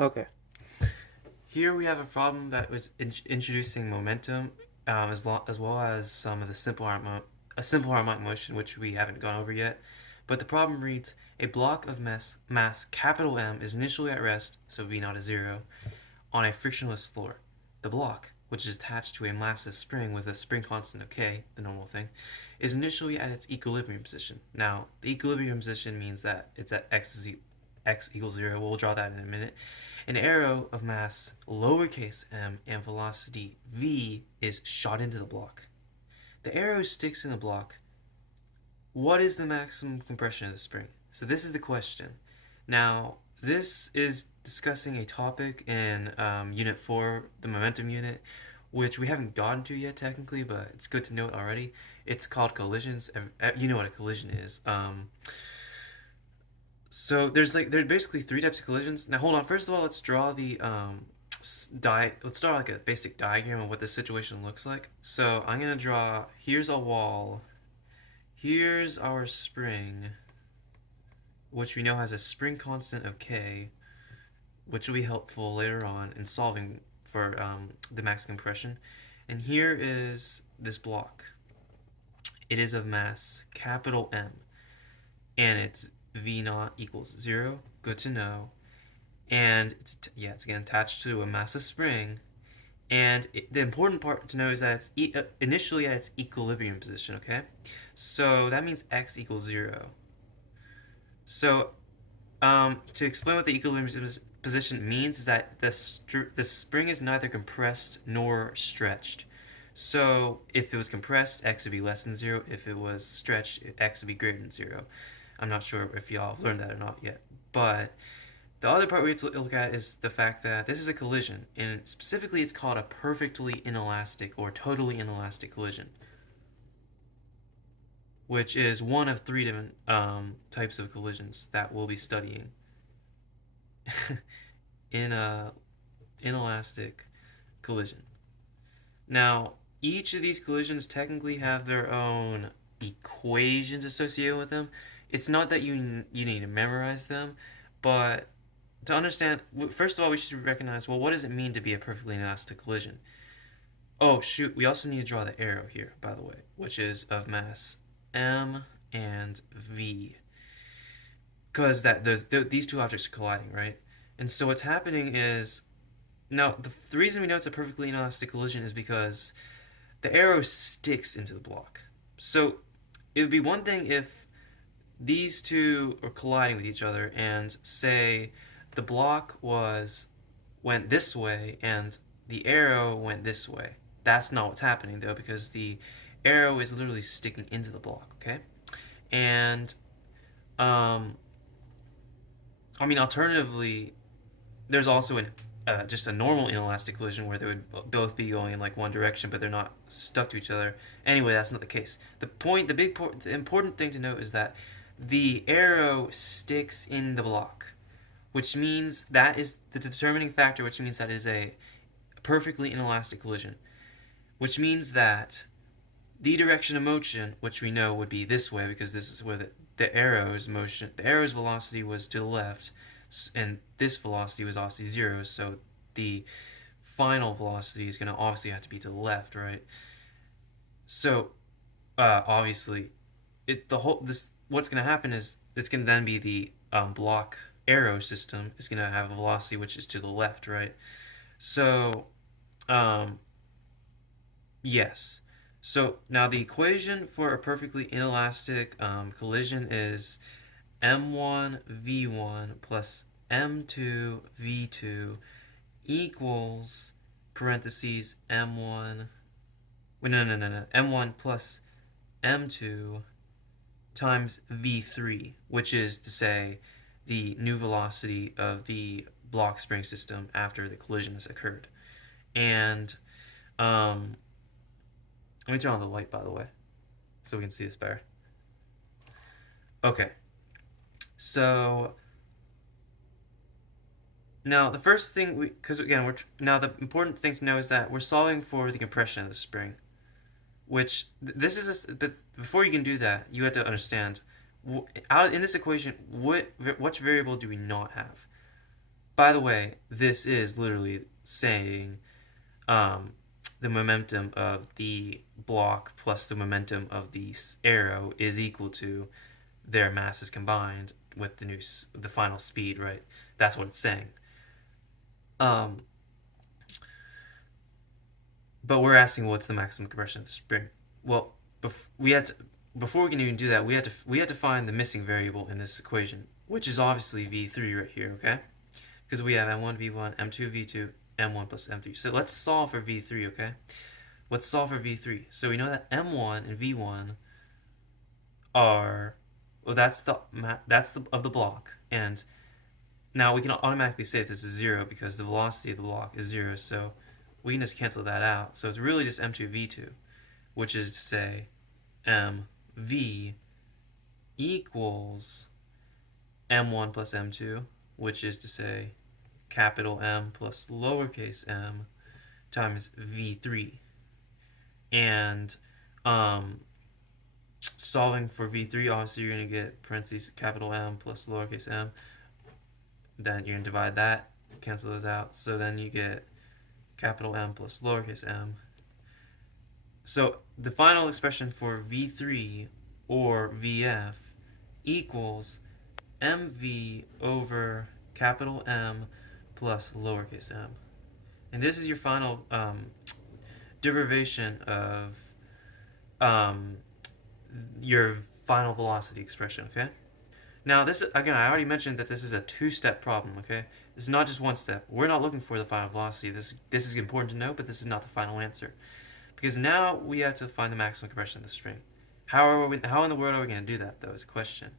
Okay. Here we have a problem that was introducing momentum, as well as some of the a simple harmonic motion, which we haven't gone over yet. But the problem reads: a block of mass capital M is initially at rest, so V naught is zero, on a frictionless floor. The block, which is attached to a massless spring with a spring constant of K, the normal thing, is initially at its equilibrium position. Now, the equilibrium position means that it's at x equals 0. We'll draw that in a minute. An arrow of mass lowercase m and velocity v is shot into the block. The arrow sticks in the block. What is the maximum compression of the spring? So this is the question. Now, this is discussing a topic in Unit 4, the momentum unit, which we haven't gotten to yet technically, but it's good to note already. It's called collisions. You know what a collision is. So there's basically three types of collisions. Now hold on. First of all, let's draw the let's draw like a basic diagram of what this situation looks like. So I'm gonna draw. Here's a wall. Here's our spring, which we know has a spring constant of K, which will be helpful later on in solving for the max compression. And here is this block. It is of mass capital M, and it's V naught equals 0. Good to know. And it's again attached to a massive spring. And the important part to know is that it's initially at its equilibrium position, okay? So that means x equals 0. So to explain what the equilibrium position means is that the spring is neither compressed nor stretched. So if it was compressed, x would be less than 0. If it was stretched, x would be greater than 0. I'm not sure if y'all have learned that or not yet. But the other part we have to look at is the fact that this is a collision, and specifically it's called a perfectly inelastic or totally inelastic collision, which is one of three different types of collisions that we'll be studying in a inelastic collision. Now, each of these collisions technically have their own equations associated with them. It's not that you need to memorize them, but to understand, first of all, we should recognize, well, what does it mean to be a perfectly inelastic collision? Oh, shoot, we also need to draw the arrow here, by the way, which is of mass m and v. Because these two objects are colliding, right? And so what's happening is, now, the reason we know it's a perfectly inelastic collision is because the arrow sticks into the block. So it would be one thing if these two are colliding with each other and say the block went this way and the arrow went this way. That's not what's happening though, because the arrow is literally sticking into the block, okay? And alternatively, there's also just a normal inelastic collision where they would both be going in like one direction, but they're not stuck to each other. Anyway, that's not the case. The important thing to note is that the arrow sticks in the block, which means that is the determining factor, which means that is a perfectly inelastic collision, which means that the direction of motion, which we know would be this way because this is where the arrow's velocity was to the left, and this velocity was obviously 0, so the final velocity is going to obviously have to be to the left, right? So obviously, what's going to happen is it's going to then be the block arrow system is going to have a velocity which is to the left, right? So yes. So now the equation for a perfectly inelastic collision is m1 v1 plus m2 v2 equals parentheses m1. Wait, no. M1 plus m2 times v3, which is to say the new velocity of the block spring system after the collision has occurred. And let me turn on the light, by the way, so we can see this better. Okay, so now the first thing because again, now the important thing to know is that we're solving for the compression of the spring, which but before you can do that, you have to understand, in this equation, which variable do we not have? by the way, this is literally saying um, the momentum of the block plus the momentum of the arrow is equal to their masses combined with the final speed, right? That's what it's saying. Um, but we're asking what's the maximum compression of the spring. Well, we had to, before we can even do that, we had to find the missing variable in this equation, which is obviously v3 right here, okay? Because we have m1 v1, m2 v2, m1 plus m3. So let's solve for v3, okay? Let's solve for v3. So we know that m1 and v1 are, well, that's the of the block, and now we can automatically say this is zero because the velocity of the block is zero. So we can just cancel that out. So it's really just m2 v2, which is to say mv equals m1 plus m2, which is to say capital M plus lowercase m times v3. And solving for v3, obviously you're going to get parentheses capital M plus lowercase m. Then you're going to divide that, cancel those out. So then you get capital M plus lowercase m. So the final expression for v3 or vf equals mv over capital M plus lowercase m. And this is your final derivation of um, your final velocity expression, okay? Now, this is, again, I already mentioned that this is a two-step problem, okay? This is not just one step. We're not looking for the final velocity. This is important to know, but this is not the final answer. Because now we have to find the maximum compression of the string. How in the world are we going to do that, though, is the question.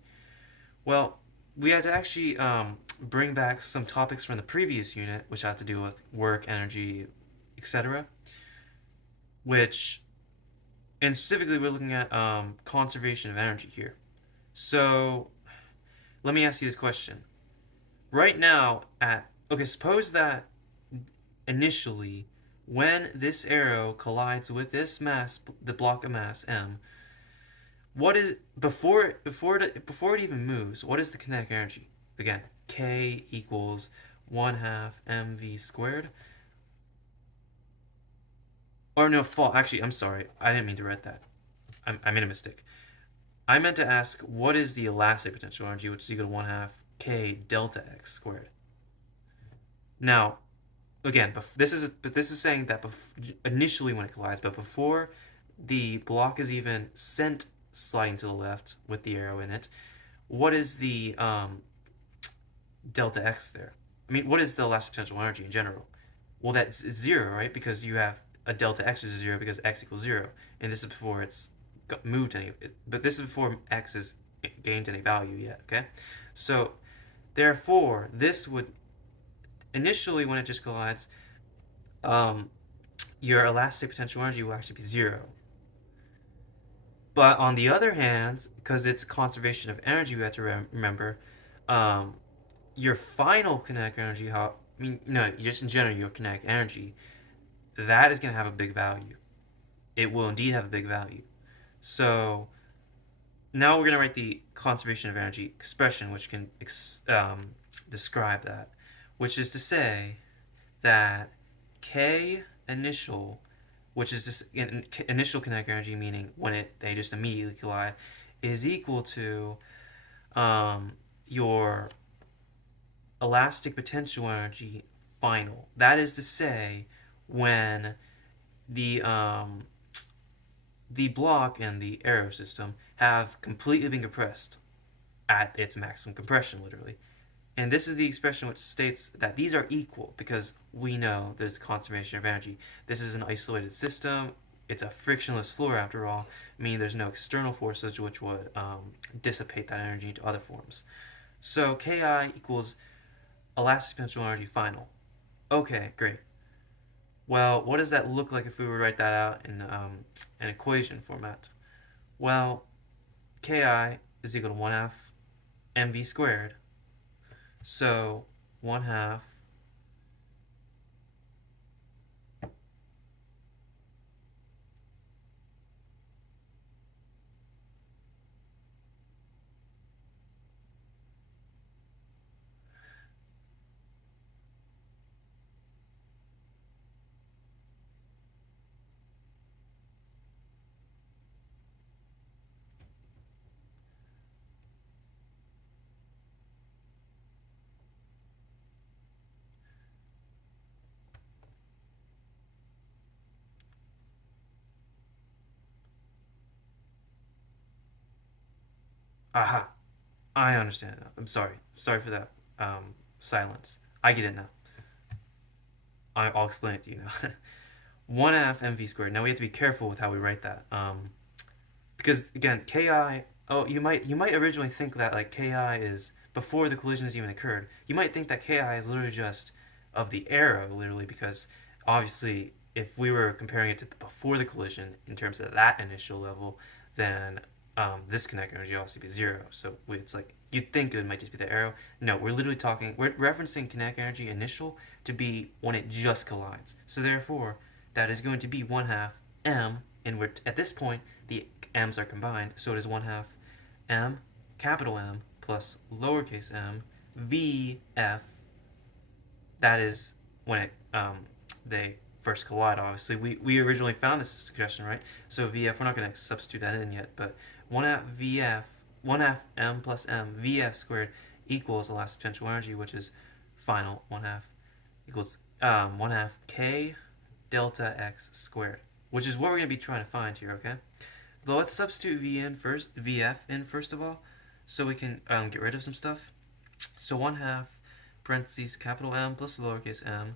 Well, we had to actually bring back some topics from the previous unit, which had to do with work, energy, etc. And specifically, we're looking at conservation of energy here. So, let me ask you this question. Right now, suppose that initially, when this arrow collides with this mass, the block of mass m, what is before it even moves? What is the kinetic energy? Again, k equals 1/2 mv squared. Or no, fault. Actually, I'm sorry. I didn't mean to write that. I made a mistake. I meant to ask what is the elastic potential energy, which is equal to 1/2 k delta x squared. Now, again, this is saying that initially when it collides, but before the block is even sent sliding to the left with the arrow in it, what is the delta x there? I mean, what is the elastic potential energy in general? Well, that's zero, right? Because you have a delta x is zero because x equals zero, and this is before it's moved any. But this is before x has gained any value yet. Okay, so therefore this would initially when it just collides, your elastic potential energy will actually be zero. But on the other hand, because it's conservation of energy, you have to remember, your final kinetic energy, just in general, your kinetic energy, that is going to have a big value. It will indeed have a big value. So now we're going to write the conservation of energy expression, which can describe that, which is to say that K initial, which is this initial kinetic energy, meaning when they just immediately collide, is equal to your elastic potential energy final. That is to say, when the block and the arrow system have completely been compressed at its maximum compression, literally. And this is the expression which states that these are equal because we know there's conservation of energy. This is an isolated system. It's a frictionless floor after all, meaning there's no external forces which would dissipate that energy into other forms. So Ki equals elastic potential energy final. Okay, great. Well, what does that look like if we were to write that out in an equation format? Well, Ki is equal to 1/2 mv squared. So 1/2 Aha, I understand it now. I'm sorry. Sorry for that silence. I get it now. I'll explain it to you now. 1 half mv squared. Now we have to be careful with how we write that. Because again, ki. Oh, you might originally think that like ki is before the collision has even occurred. You might think that ki is literally just of the arrow, literally, because obviously if we were comparing it to before the collision in terms of that initial level, then this kinetic energy obviously be zero. So it's like you'd think it might just be the arrow. No, we're literally talking. We're referencing kinetic energy initial to be when it just collides. So therefore, that is going to be 1 half m, and we're at this point the m's are combined, so it is 1 half m, capital M, plus lowercase m, vf. That is when they first collide, obviously. We originally found this suggestion, right? So vf, we're not going to substitute that in yet, but 1 half vf, 1 half m plus m, vf squared equals the last potential energy, which is final 1 half equals 1 half k delta x squared, which is what we're going to be trying to find here, okay? Though let's substitute vf in first of all, so we can get rid of some stuff. So 1 half parentheses capital M plus lowercase m,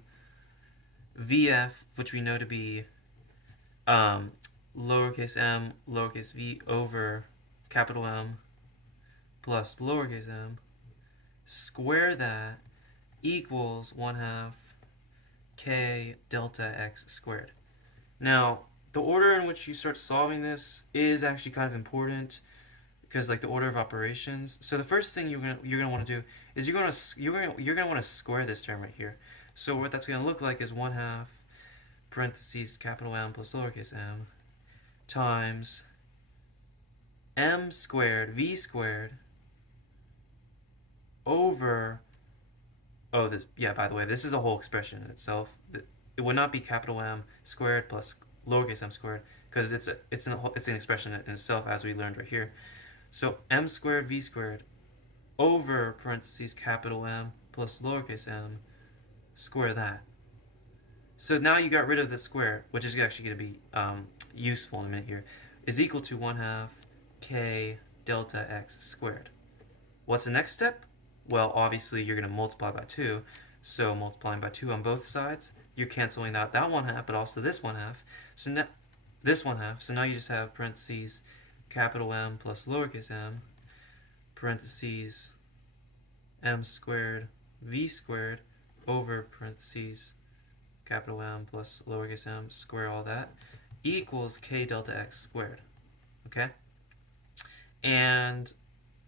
vf, which we know to be um, lowercase m, lowercase v over capital M plus lowercase m, square that equals 1 half k delta x squared. Now, the order in which you start solving this is actually kind of important because like the order of operations. So the first thing you're gonna want to do is you're gonna want to square this term right here. So what that's gonna look like is 1 half parentheses capital M plus lowercase m times m squared v squared over, oh, this, yeah, by the way, this is a whole expression in itself. It would not be capital M squared plus lowercase m squared because it's an expression in itself, as we learned right here. So m squared v squared over parentheses capital M plus lowercase m, square that. So now you got rid of the square, which is actually going to be useful in a minute here, is equal to 1 half k delta x squared. What's the next step? Well, obviously you're going to multiply by 2. So multiplying by 2 on both sides, you're canceling out that 1 half, but also this 1 half. So now this 1 half. So now you just have parentheses capital M plus lowercase m, parentheses m squared v squared over parentheses capital M plus lowercase m, square all that, equals k delta x squared. Okay? And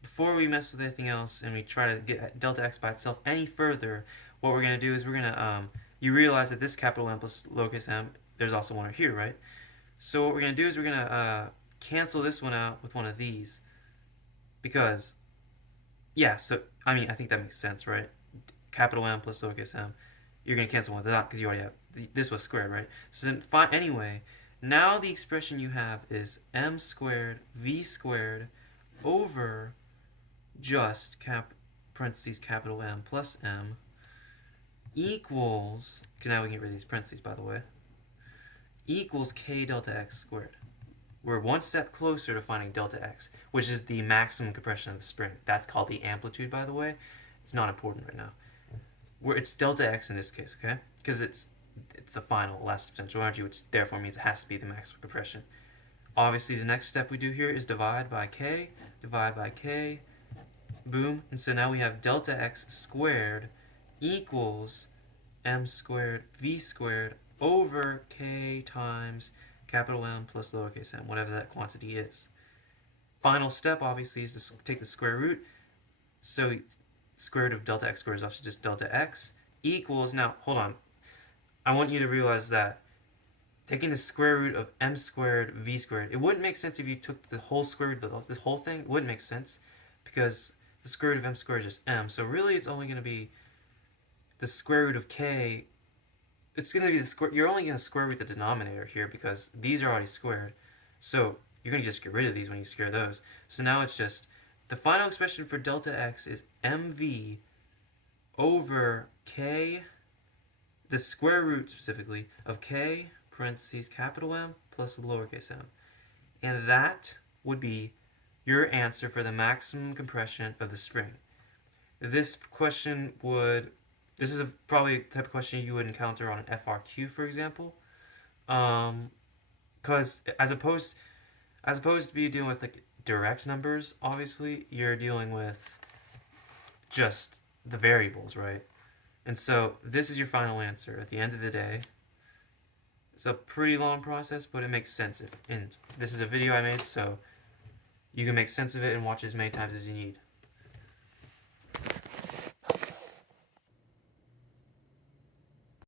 before we mess with anything else and we try to get delta x by itself any further, what we're going to do is we're going to, you realize that this capital M plus lowercase m, there's also one right here, right? So what we're going to do is we're going to cancel this one out with one of these. Because, yeah, so, I mean, I think that makes sense, right? Capital M plus lowercase m, you're going to cancel one of that because you already have, this was squared, right? So then, anyway, now the expression you have is m squared v squared over just parentheses capital M plus m equals, because now we can get rid of these parentheses, by the way, equals k delta x squared. We're one step closer to finding delta x, which is the maximum compression of the spring. That's called the amplitude, by the way. It's not important right now. It's delta x in this case, okay? Because it's the final last potential energy, which therefore means it has to be the maximum compression. Obviously, the next step we do here is divide by k, boom. And so now we have delta x squared equals m squared v squared over k times capital M plus lowercase m, whatever that quantity is. Final step, obviously, is to take the square root. So square root of delta x squared is also just delta x equals, now, hold on. I want you to realize that taking the square root of m squared v squared, it wouldn't make sense if you took the whole square root of this whole thing. It wouldn't make sense because the square root of m squared is just m. So really it's only going to be the square root of k. It's going to be the square. You're only going to square root the denominator here because these are already squared. So you're going to just get rid of these when you square those. So now it's just the final expression for delta x is mv over k, the square root specifically of k parentheses capital M plus lowercase m. And that would be your answer for the maximum compression of the spring. This question would, this is probably a type of question you would encounter on an FRQ, for example. Because as opposed to be dealing with like direct numbers, obviously you're dealing with just the variables, right? And so this is your final answer at the end of the day. It's a pretty long process, but it makes sense. And this is a video I made, so you can make sense of it and watch as many times as you need.